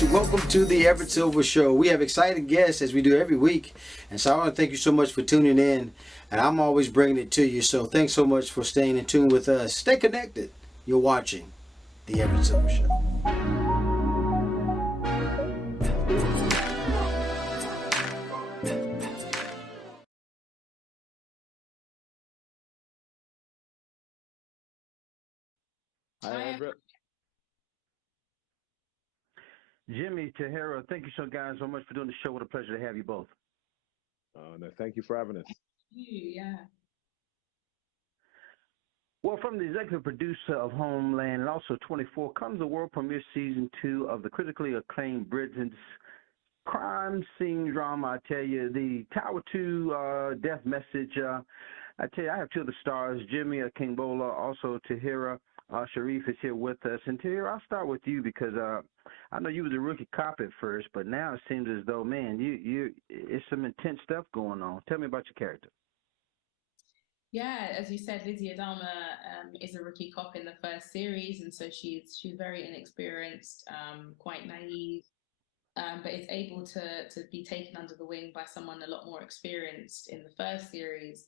guys, welcome to the Everett Silver Show. We have exciting guests as we do every week, and so I want to thank you so much for tuning in, and I'm always bringing it to you, so thanks so much for staying in tune with us. Stay connected. You're watching the Everett Silver Show. Hi, Everett. Jimmy, Tahirah, thank you so guys so much for doing the show. What a pleasure to have you both. No, thank you for having us. Yeah. Well, from the executive producer of Homeland and also 24 comes the world premiere season 2 of the critically acclaimed Britain's crime scene drama. I tell you, the Tower 2 death message. I tell you, I have two of the stars, Jimmy Akingbola, also Tahirah Sharif is here with us. And Tahirah, I'll start with you because I know you was a rookie cop at first, but now it seems as though, man, it's some intense stuff going on. Tell me about your character. Yeah, as you said, Lizzie Adama is a rookie cop in the first series, and so she's very inexperienced, quite naive, but is able to be taken under the wing by someone a lot more experienced in the first series.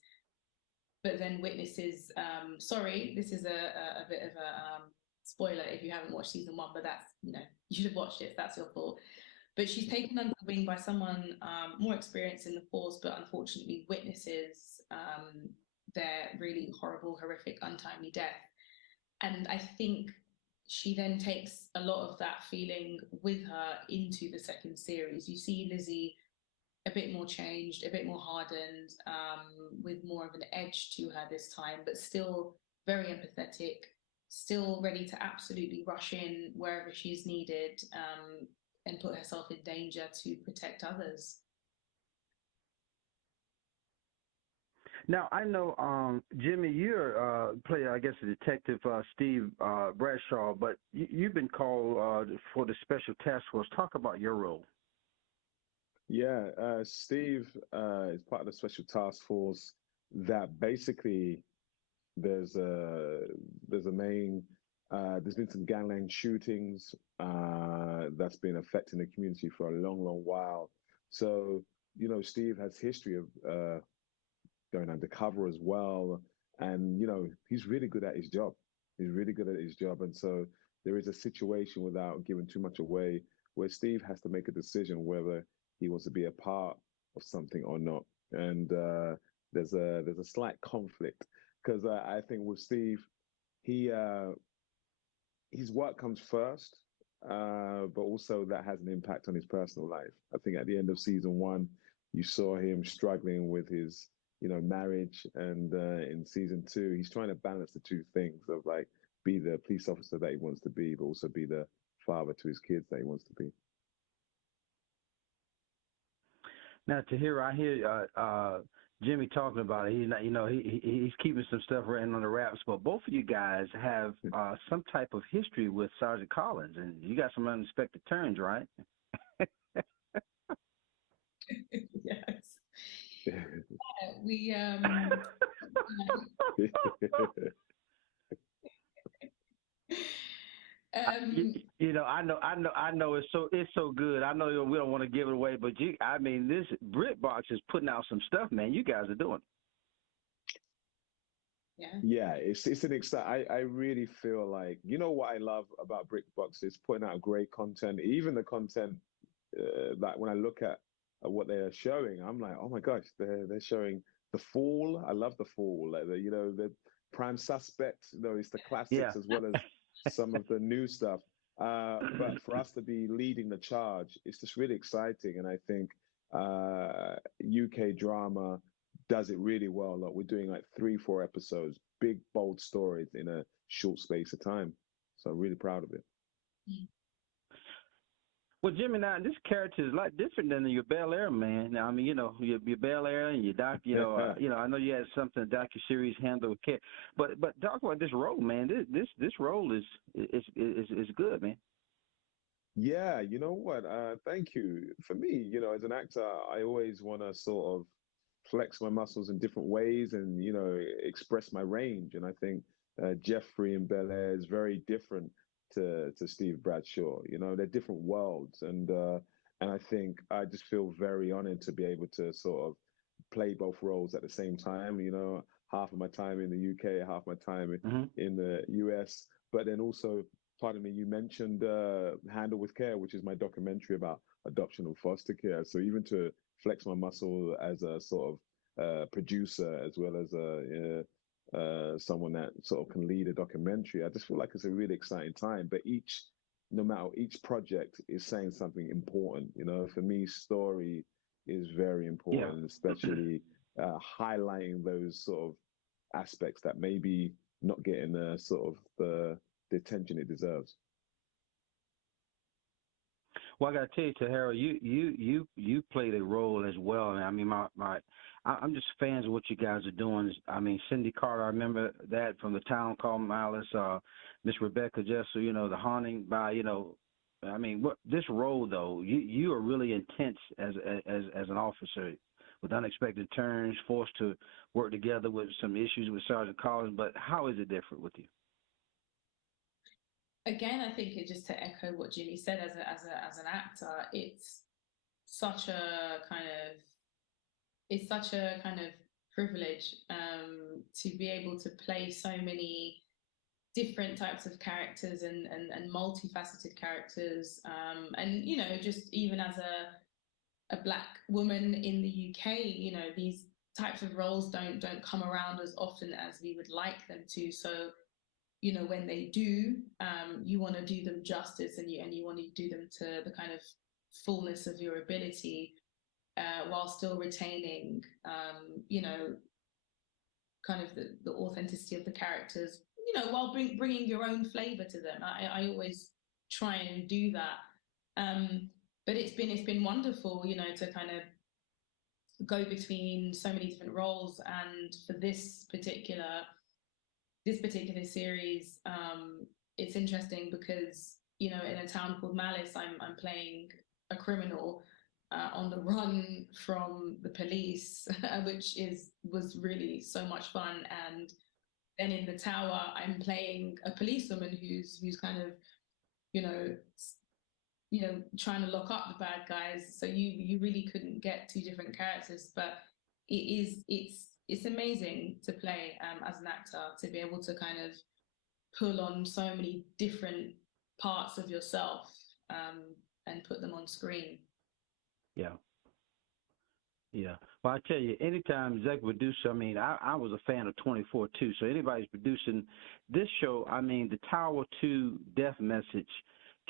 But then witnesses, sorry, this is a bit of a spoiler if you haven't watched season 1, but that's, you should have watched it if that's your fault. But she's taken under the wing by someone more experienced in the force, but unfortunately witnesses their really horrible, horrific, untimely death. And I think she then takes a lot of that feeling with her into the second series. You see Lizzie a bit more changed, a bit more hardened, with more of an edge to her this time, but still very empathetic, still ready to absolutely rush in wherever she's needed, and put herself in danger to protect others. Now, I know, Jimmy, you're player, I guess, a detective, Steve Bradshaw, but you've been called for the Special Task Force. Talk about your role. Yeah, Steve is part of the Special Task Force that basically there's a main there's been some gangland shootings that's been affecting the community for a long while. So, Steve has history of going undercover as well. And, he's really good at his job. He's really good at his job. And so there is a situation, without giving too much away, where Steve has to make a decision whether he wants to be a part of something or not. And there's a slight conflict because I think with Steve, he his work comes first, but also that has an impact on his personal life. I think at the end of season 1, you saw him struggling with his, marriage, and in season 2, he's trying to balance the two things of like be the police officer that he wants to be, but also be the father to his kids that he wants to be. Now, Tahirah, I hear Jimmy talking about it. He's not, he's keeping some stuff written on the wraps. But both of you guys have some type of history with Sergeant Collins, and you got some unexpected turns, right? Yes. We I know it's so good. I know we don't want to give it away, but this BritBox is putting out some stuff, man. You guys are doing. Yeah, it's an exciting. I really feel like, what I love about BritBox is putting out great content. Even the content that when I look at what they're showing, I'm like, oh my gosh, they're showing The Fall. I love The Fall. Like the Prime Suspect. It's the classics as well as some of the new stuff. But for us to be leading the charge, it's just really exciting. And I think UK drama does it really well. Like we're doing like 3-4 episodes, big, bold stories in a short space of time. So I'm really proud of it. Well, Jimmy, now this character is a lot different than your Bel Air man. Now, your Bel Air and your doc. I know you had something docu series handled with care, but talk about this role, man. This role is good, man. Yeah, you know what? Thank you. For me, as an actor, I always want to sort of flex my muscles in different ways and express my range. And I think Jeffrey in Bel Air is very different to Steve Bradshaw. You know, they're different worlds, and I think I just feel very honored to be able to sort of play both roles at the same time. You know, half of my time in the UK, half my time in the US, but then also, pardon me, you mentioned Handle with Care, which is my documentary about adoption and foster care. So even to flex my muscle as a sort of producer as well as someone that sort of can lead a documentary, I just feel like it's a really exciting time. But no matter each project is saying something important. You know, for me, story is very important, especially highlighting those sort of aspects that maybe not getting the sort of the attention it deserves. Well, I got to tell you, Tahirah, you played a role as well. And I mean, I'm just fans of what you guys are doing. I mean, Cindy Carter, I remember that from The Town Called Malice. Miss Rebecca Jessel, you know, The Haunting by, you know, I mean, this role though, you are really intense as an officer, with unexpected turns, forced to work together with some issues with Sergeant Collins. But how is it different with you? Again, I think it just to echo what Jimmy said, as an actor, it's such a kind of privilege to be able to play so many different types of characters and multifaceted characters, and you know, just even as a Black woman in the UK, you know, these types of roles don't come around as often as we would like them to. So, you know, when they do, you want to do them justice, and you want to do them to the kind of fullness of your ability, while still retaining, you know, kind of the authenticity of the characters, you know, while bringing your own flavor to them. I always try and do that. But it's been wonderful, you know, to kind of go between so many different roles. And for this particular series, it's interesting because, you know, in A Town Called Malice, I'm playing a criminal on the run from the police, which was really so much fun. And then in The Tower, I'm playing a policewoman who's kind of, you know, trying to lock up the bad guys. So you really couldn't get two different characters, but it's amazing to play as an actor, to be able to kind of pull on so many different parts of yourself and put them on screen. Yeah. Yeah. Well, I tell you, anytime executive producer, I mean, I was a fan of 24 too. So anybody's producing this show, I mean, the Tower 2 death message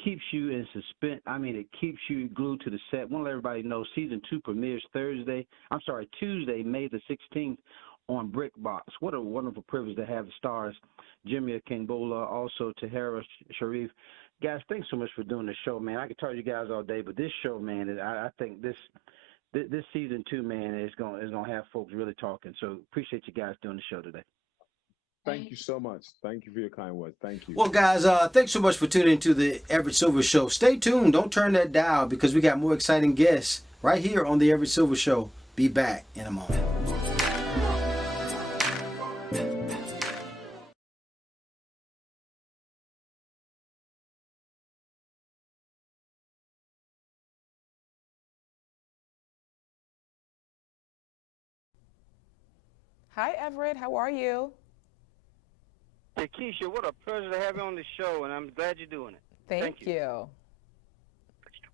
keeps you in suspense. I mean, it keeps you glued to the set. I want to let everybody know season 2 premieres Tuesday, May the 16th on BrickBox. What a wonderful privilege to have the stars, Jimmy Akingbola, also Tahirah Sharif. Guys, thanks so much for doing the show, man. I could talk to you guys all day, but this show, man, I think this season 2, man, is gonna have folks really talking. So appreciate you guys doing the show today. Thank you so much. Thank you for your kind words. Thank you. Well, guys, thanks so much for tuning into the Everett Silver Show. Stay tuned. Don't turn that dial, because we got more exciting guests right here on the Everett Silver Show. Be back in a moment. Hi, Everett. How are you? Takisha, what a pleasure to have you on the show, and I'm glad you're doing it. Thank you.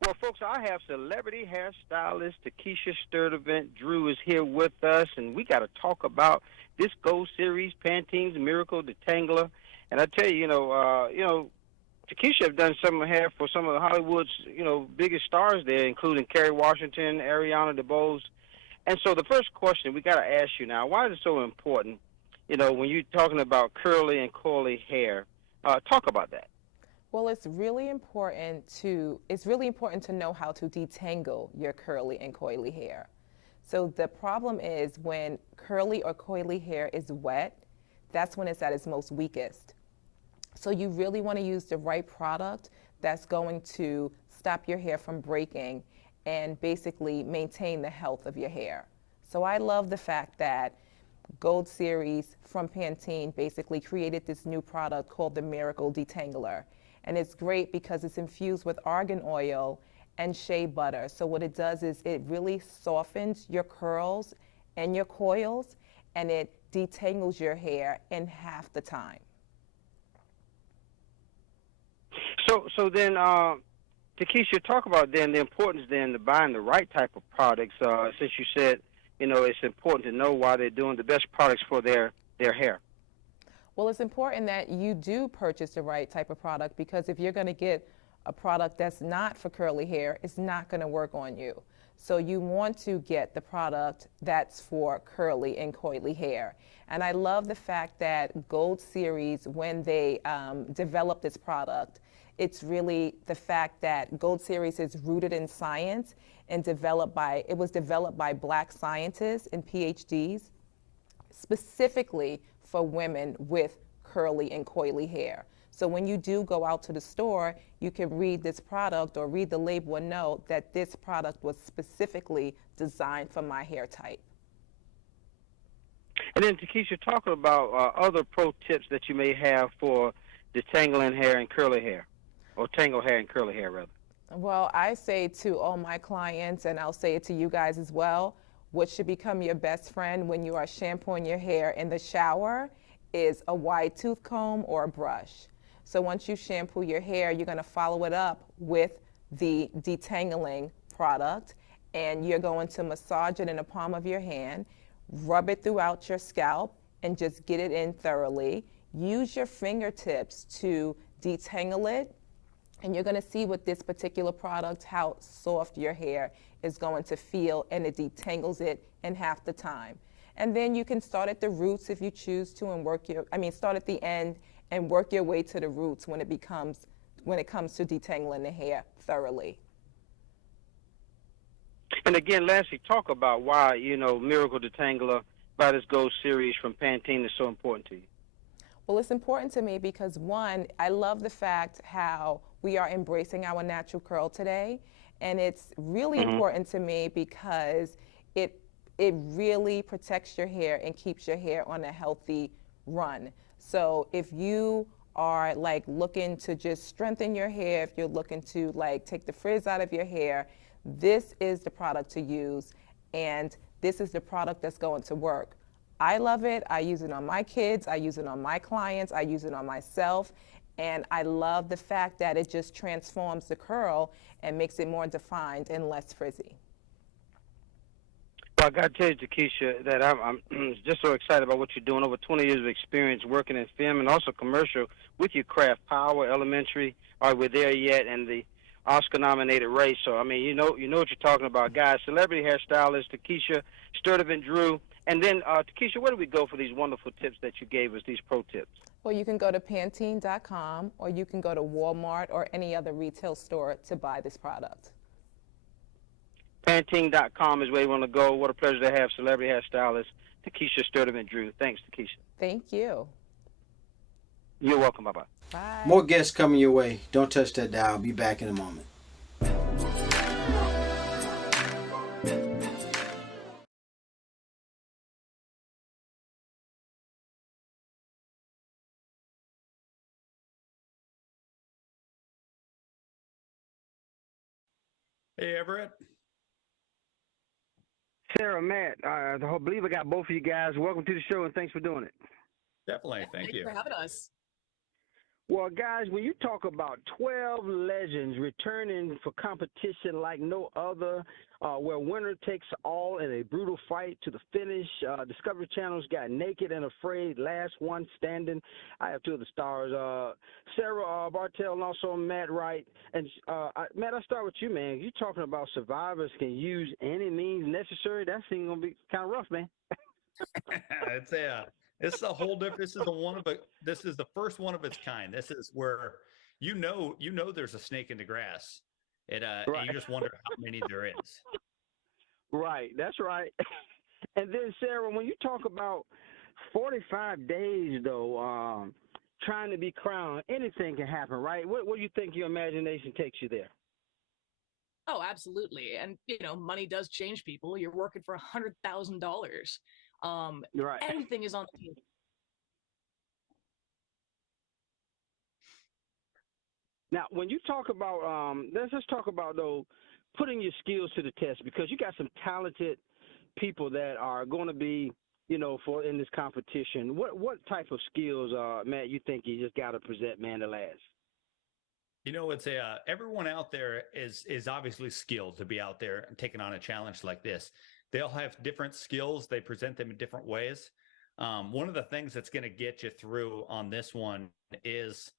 Well, folks, I have celebrity hairstylist Takisha Strudivant. Drew is here with us, and we got to talk about this Gold Series, Pantene's Miracle Detangler. And I tell you, Takisha have done some hair for some of the Hollywood's, biggest stars there, including Kerry Washington, Ariana DeBose. And so the first question we got to ask you now, why is it so important, when you're talking about curly and coily hair? Talk about that. Well, it's really important to know how to detangle your curly and coily hair. So the problem is when curly or coily hair is wet, that's when it's at its most weakest. So you really want to use the right product that's going to stop your hair from breaking and basically maintain the health of your hair. So I love the fact that Gold Series from Pantene basically created this new product called the Miracle Detangler. And it's great because it's infused with argan oil and shea butter. So what it does is it really softens your curls and your coils, and it detangles your hair in half the time. So then, Takisha, talk about then the importance then of buying the right type of products. Since you said, it's important to know why they're doing the best products for their hair. Well, it's important that you do purchase the right type of product, because if you're going to get a product that's not for curly hair, it's not going to work on you. So you want to get the product that's for curly and coily hair. And I love the fact that Gold Series, when they developed this product, it's really the fact that Gold Series is rooted in science and it was developed by Black scientists and PhDs specifically for women with curly and coily hair. So when you do go out to the store, you can read this product or read the label and know that this product was specifically designed for my hair type. And then, Takisha, talking about other pro tips that you may have for detangling hair and curly hair, or tangle hair and curly hair, rather. Well, I say to all my clients, and I'll say it to you guys as well, what should become your best friend when you are shampooing your hair in the shower is a wide tooth comb or a brush. So once you shampoo your hair, you're going to follow it up with the detangling product, and you're going to massage it in the palm of your hand, rub it throughout your scalp, and just get it in thoroughly. Use your fingertips to detangle it, and you're going to see with this particular product how soft your hair is going to feel, and it detangles it in half the time. And then you can start at the roots if you choose to, and start at the end and work your way to the roots when it comes to detangling the hair thoroughly. And again, lastly, talk about why, Miracle Detangler by this Gold Series from Pantene is so important to you. Well, it's important to me because, one, I love the fact how we are embracing our natural curl today. And it's really important to me because it really protects your hair and keeps your hair on a healthy run. So if you are looking to just strengthen your hair, if you're looking to take the frizz out of your hair, this is the product to use, and this is the product that's going to work. I love it. I use it on my kids. I use it on my clients. I use it on myself. And I love the fact that it just transforms the curl and makes it more defined and less frizzy. Well, I got to tell you, Takisha, that I'm just so excited about what you're doing. Over 20 years of experience working in film and also commercial with your craft, Power, Elementary, we're there yet, and the Oscar-nominated race. So, you know what you're talking about, guys. Celebrity hairstylist Takisha Strudivant Drew. And then, Takisha, where do we go for these wonderful tips that you gave us, these pro tips? Well, you can go to Pantene.com, or you can go to Walmart or any other retail store to buy this product. Pantene.com is where you want to go. What a pleasure to have celebrity hairstylist Takisha Strudivant Drew. Thanks, Takisha. Thank you. You're welcome. Bye-bye. Bye. More guests coming your way. Don't touch that dial. I'll be back in a moment. Hey, Everett. Sarah, Matt, I believe I got both of you guys. Welcome to the show, and thanks for doing it. Definitely. Thank you for having us. Well, guys, when you talk about 12 legends returning for competition like no other, where winner takes all in a brutal fight to the finish, Discovery Channel's got Naked and Afraid, Last One Standing. I have two of the stars, Sarah Bartell and also Matt Wright. And Matt, I'll start with you, man. You're talking about survivors can use any means necessary. That seems going to be kind of rough, man. It's a whole different. This is the first one of its kind. This is where there's a snake in the grass, and you just wonder how many there is. Right, that's right. And then Sarah, when you talk about 45 days, though, trying to be crowned, anything can happen, right? What do you think your imagination takes you there? Oh, absolutely. And money does change people. You're working for $100,000. Right. Anything is on the table. Now, when you talk about, let's just talk about though, putting your skills to the test because you got some talented people that are going to be, for in this competition. What type of skills, Matt, you think you just got to present, man, to last? It's everyone out there is obviously skilled to be out there and taking on a challenge like this. They all have different skills. They present them in different ways. One of the things that's going to get you through on this one is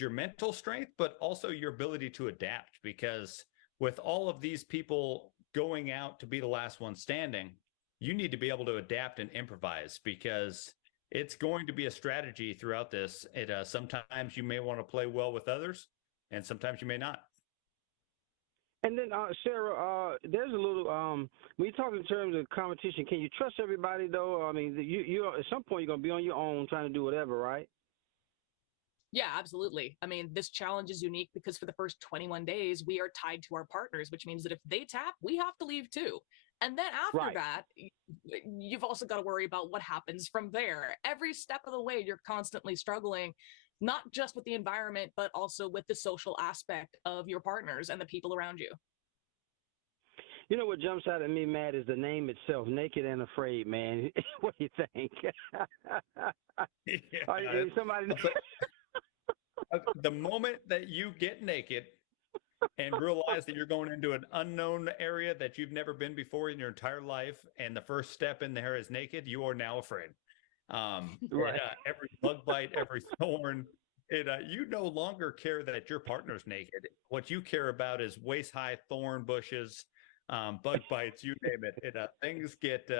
your mental strength, but also your ability to adapt. Because with all of these people going out to be the last one standing, you need to be able to adapt and improvise because it's going to be a strategy throughout this. Sometimes you may want to play well with others, and sometimes you may not. And then, Sarah, there's a little, when you talk in terms of competition, can you trust everybody, though? I mean, you at some point, you're going to be on your own trying to do whatever, right? Yeah, absolutely. I mean, this challenge is unique because for the first 21 days, we are tied to our partners, which means that if they tap, we have to leave too. And then after that, you've also got to worry about what happens from there. Every step of the way, you're constantly struggling, not just with the environment, but also with the social aspect of your partners and the people around you. You know what jumps out at me, Matt, is the name itself, Naked and Afraid, man. What do you think? Somebody... The moment that you get naked and realize that you're going into an unknown area that you've never been before in your entire life, and the first step in there is naked, you are now afraid. Every bug bite, every thorn, you no longer care that your partner's naked. What you care about is waist-high thorn bushes, bug bites, you name it. Things get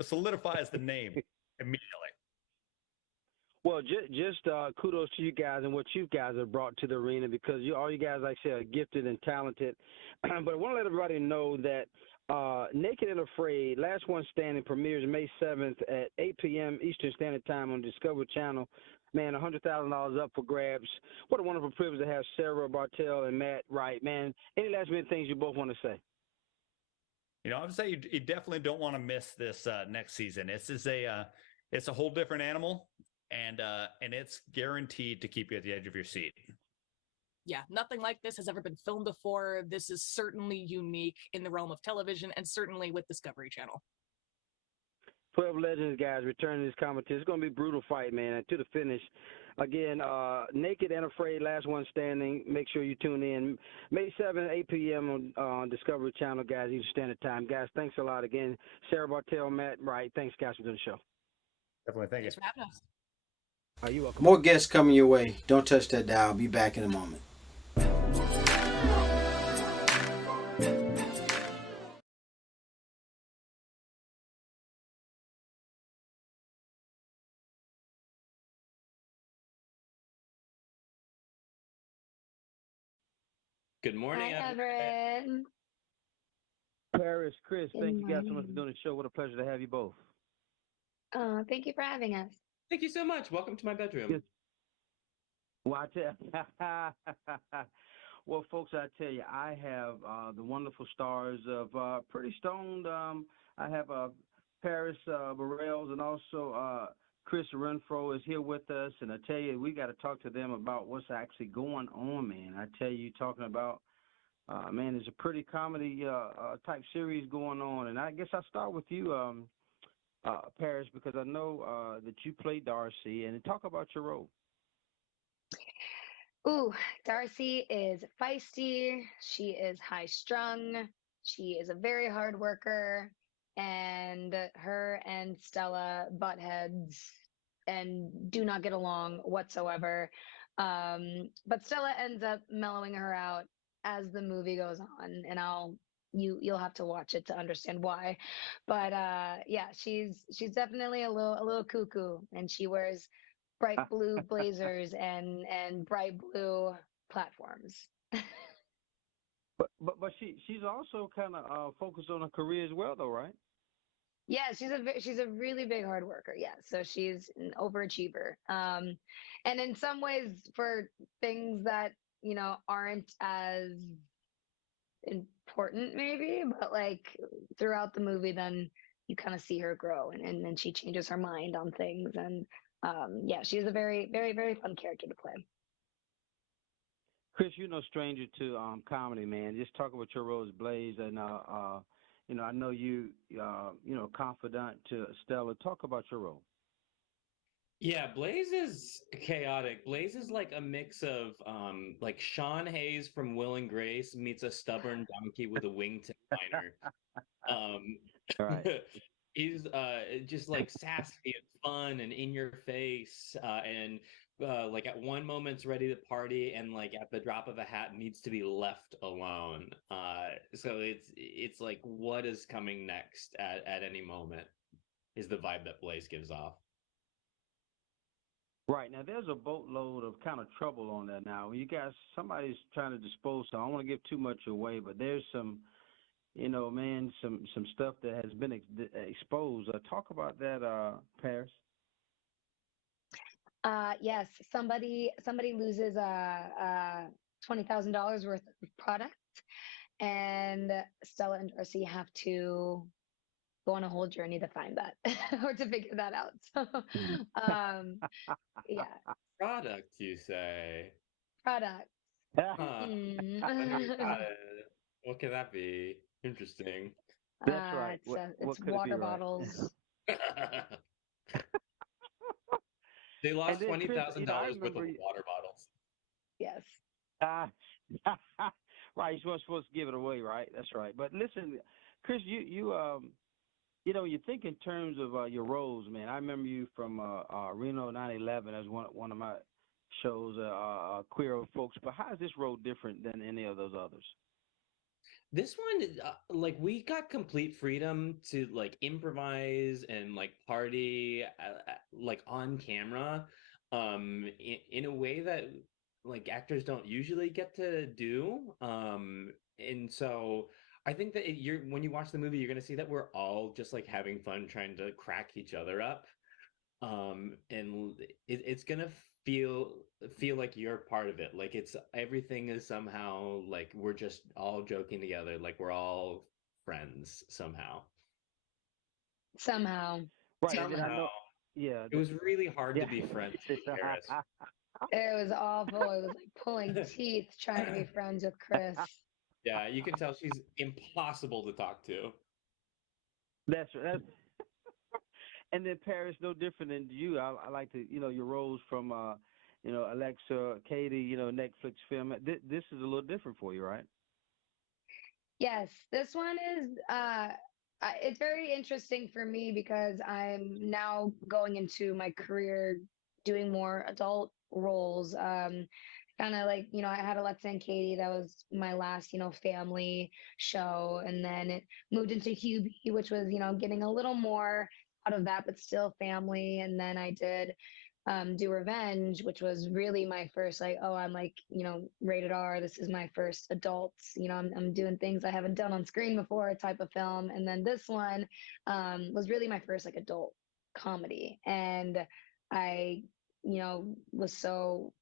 solidifies the name immediately. Well, just kudos to you guys and what you guys have brought to the arena because all you guys, like I said, are gifted and talented. But I want to let everybody know that Naked and Afraid, Last One Standing, premieres May 7th at 8 p.m. Eastern Standard Time on Discovery Channel. Man, $100,000 up for grabs. What a wonderful privilege to have Sarah Bartell and Matt Wright. Man, any last minute things you both want to say? I would say you definitely don't want to miss this next season. It's a whole different animal. And it's guaranteed to keep you at the edge of your seat. Yeah, nothing like this has ever been filmed before. This is certainly unique in the realm of television and certainly with Discovery Channel. 12 Legends, guys, returning to this competition. It's going to be a brutal fight, man, to the finish. Again, Naked and Afraid, Last One Standing. Make sure you tune in. May 7th, 8 p.m. on Discovery Channel, guys, Eastern Standard Time. Guys, thanks a lot. Again, Sarah Bartell, Matt Wright, thanks, guys, for doing the show. Definitely. Thank you. Thanks for having us. Are you welcome? More guests coming your way. Don't touch that dial. I'll be back in a moment. Good morning, Hi, Everett. Paris, Chris, thank you guys so much for doing the show. What a pleasure to have you both. Thank you for having us. Thank you so much. Welcome to my bedroom. Yes. Watch it. Well, folks, I tell you, I have the wonderful stars of Pretty Stoned. I have Paris Berelc and also Chris Renfro is here with us. And I tell you, we got to talk to them about what's actually going on, man. I tell you, talking about, man, there's a pretty comedy type series going on. And I guess I'll start with you, Paris, because I know that you play Darcy. And talk about your role. Ooh, Darcy is feisty. She is high strung. She is a very hard worker. And her and Stella butt heads and do not get along whatsoever. But Stella ends up mellowing her out as the movie goes on. And you'll have to watch it to understand why. But yeah, she's definitely a little cuckoo, and she wears bright blue blazers and bright blue platforms. But she's also kind of focused on her career as well, though, right? Yeah, she's a really big hard worker. Yeah, so she's an overachiever. And in some ways, for things that aren't as important, maybe, but like throughout the movie, then you kind of see her grow, and then she changes her mind on things. And yeah, she's a very, very, very fun character to play. Chris, you're no stranger to comedy, man. Just talk about your role as Blaze, and I know confidant to Stella. Talk about your role. Yeah, Blaze is chaotic. Blaze is like a mix of like Sean Hayes from Will and Grace meets a stubborn donkey with a wingtip liner. Um, All right. he's just like sassy and fun and in your face, and like at one moment's ready to party, and like at the drop of a hat needs to be left alone. So it's like what is coming next at any moment is the vibe that Blaze gives off. Right. Now, there's a boatload of kind of trouble on that now. You guys, somebody's trying to dispose, so I don't want to give too much away, but there's some, man, some stuff that has been exposed. Talk about that, Paris. Yes, somebody loses $20,000 worth of product, and Stella and Darcy have to go on a whole journey to find that or to figure that out. So, yeah, Product, you say? product. Huh. Mm. Got it. What could that be? Interesting. That's right. It's What could it be, water right? bottles. They lost then, Chris, $20,000 worth of water bottles. Yes. Right. You weren't supposed to give it away, right? That's right. But listen, Chris, you think in terms of your roles, man. I remember you from Reno 9/11 as one of my shows, Queer Folks. But how is this role different than any of those others? This one, like we got complete freedom to like improvise and like party, like on camera, in a way that like actors don't usually get to do. And so I think that when you watch the movie, you're gonna see that we're all just like having fun trying to crack each other up. And it's gonna feel like you're part of it, like it's everything is somehow like we're just all joking together, like we're all friends somehow. Right. Somehow. And I know, yeah, It was really hard to be friends with Paris. It was awful. It was like pulling teeth trying to be friends with Chris. Yeah, you can tell she's impossible to talk to. That's right. And then Paris, no different than you. I like to, your roles from, Alexa, Katie, Netflix film. This is a little different for you, right? Yes, this one is it's very interesting for me because I'm now going into my career doing more adult roles. Kind of like, I had Alexa and Katie, that was my last, family show. And then it moved into Hubie, which was, getting a little more out of that, but still family. And then I did do Revenge, which was really my first, like, oh, I'm like, rated R. This is my first adult, I'm doing things I haven't done on screen before type of film. And then this one was really my first like adult comedy. And I, was so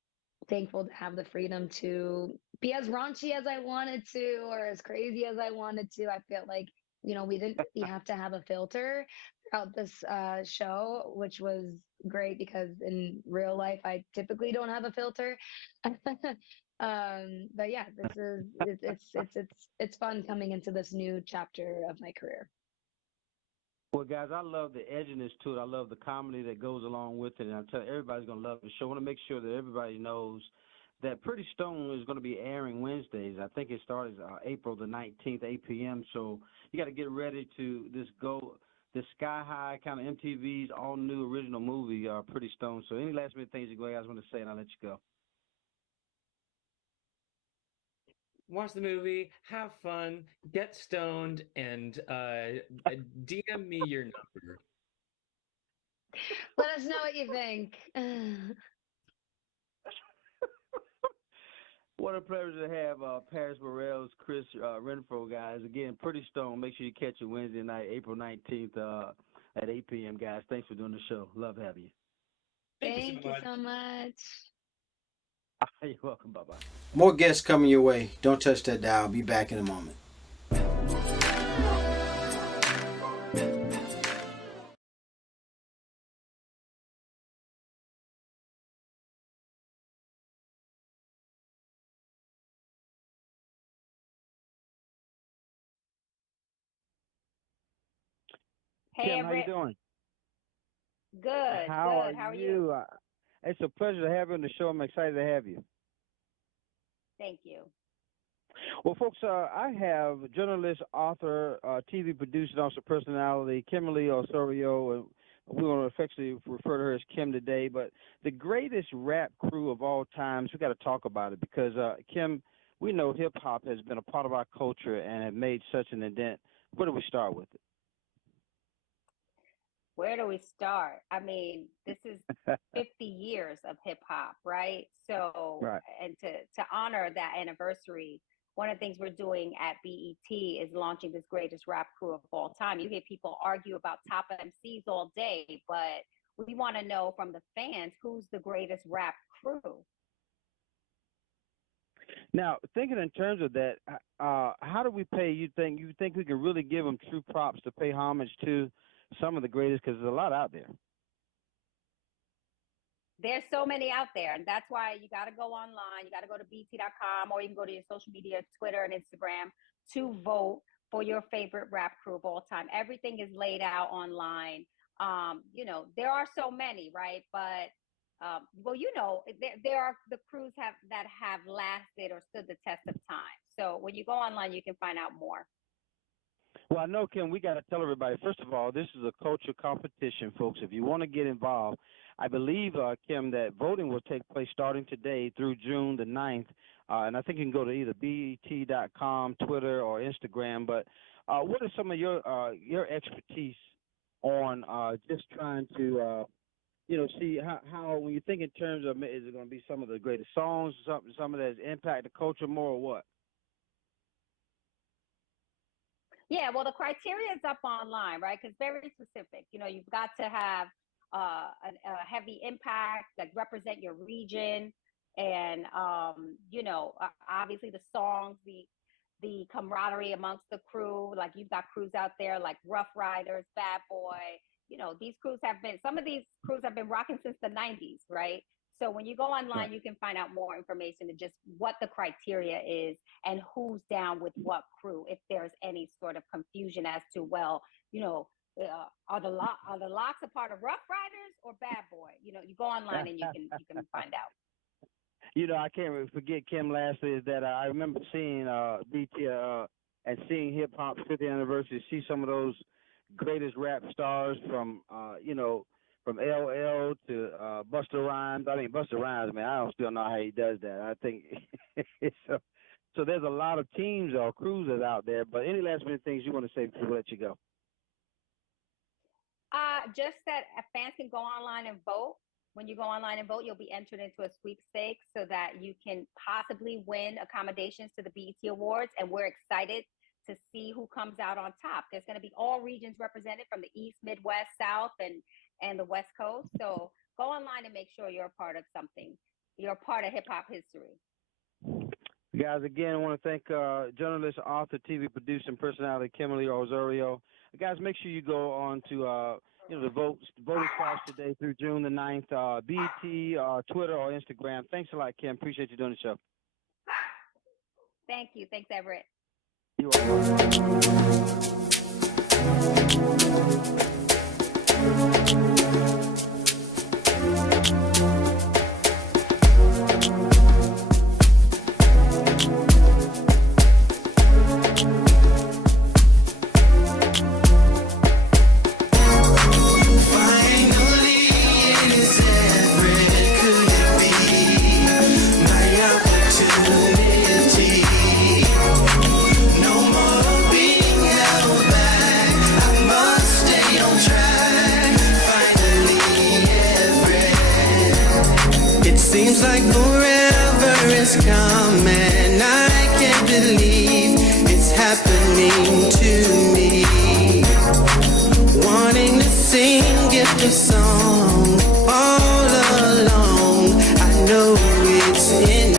thankful to have the freedom to be as raunchy as I wanted to or as crazy as I wanted to. I felt like, we didn't really have to have a filter throughout this show, which was great because in real life I typically don't have a filter. But yeah, this is it's fun coming into this new chapter of my career. Well, guys, I love the edginess to it. I love the comedy that goes along with it. And I tell you, everybody's going to love the show. I want to make sure that everybody knows that Pretty Stone is going to be airing Wednesdays. I think it starts April the 19th, 8 p.m. So you got to get ready to this sky high kind of MTV's all new original movie, Pretty Stone. So any last minute things you guys want to say, and I'll let you go. Watch the movie, have fun, get stoned, and DM me your number. Let us know what you think. What a pleasure to have Paris Berelc, Chris Renfro, guys. Again, Pretty Stone. Make sure you catch it Wednesday night, April 19th at 8 p.m., guys. Thanks for doing the show. Love having you. Thank you so much. You're welcome. Bye-bye. More guests coming your way. Don't touch that dial. Be back in a moment. Hey, Kim, how you Everett. doing? Good, How are good. How are you? you? It's a pleasure to have you on the show. I'm excited to have you. Thank you. Well, folks, I have journalist, author, TV producer, and also personality Kimberly Osorio. And we're going to affectionately refer to her as Kim today. But the greatest rap crew of all times, we got to talk about it because, Kim, we know hip hop has been a part of our culture and have made such an indent. Where do we start with it? Where do we start? I mean, this is 50 years of hip hop, right? So, Right. and to honor that anniversary, one of the things we're doing at BET is launching this greatest rap crew of all time. You hear people argue about top MCs all day, but we want to know from the fans who's the greatest rap crew. Now, thinking in terms of that, how do we pay? You think we can really give them true props to pay homage to some of the greatest? Because there's a lot out there. There's so many out there, and that's why you got to go online. You got to go to bt.com, or you can go to your social media, Twitter and Instagram, to vote for your favorite rap crew of all time. Everything is laid out online. There are so many, right? But there are the crews that have lasted or stood the test of time. So when you go online, you can find out more. Well, I know, Kim, we got to tell everybody, first of all, this is a culture competition, folks. If you want to get involved, I believe, Kim, that voting will take place starting today through June the 9th. And I think you can go to either BET.com, Twitter, or Instagram. But what are some of your expertise on just trying to see how when you think in terms of, is it going to be some of the greatest songs, some of that impact the culture more, or what? Yeah, well, the criteria is up online, right? Because very specific. You've got to have a heavy impact, like represent your region, and obviously the songs, the camaraderie amongst the crew. Like you've got crews out there like Rough Riders, Bad Boy. Some of these crews have been rocking since the 90s, right? So when you go online, you can find out more information and just what the criteria is and who's down with what crew. If there's any sort of confusion as to, are the locks a part of Rough Riders or Bad Boy? You go online and you can find out. I can't forget, Kim, lastly, is that I remember seeing BT and seeing hip hop's 50th anniversary, see some of those greatest rap stars from from LL to Busta Rhymes. I mean, Busta Rhymes, man, I don't still know how he does that. I think so there's a lot of teams or crews that's out there. But any last minute things you want to say before we let you go? Just that fans can go online and vote. When you go online and vote, you'll be entered into a sweepstakes so that you can possibly win accommodations to the BET Awards. And we're excited to see who comes out on top. There's going to be all regions represented from the East, Midwest, South, and the West Coast. So go online and make sure you're a part of something. You're a part of hip-hop history. Guys, again, I want to thank journalist, author, TV producer, and personality Kimberly Osorio. Guys, make sure you go on to the voting starts today through June the 9th. BET, Twitter, or Instagram. Thanks a lot, Kim. Appreciate you doing the show. Thank you. Thanks, Everett. You are welcome. Seems like forever is coming. I can't believe it's happening to me.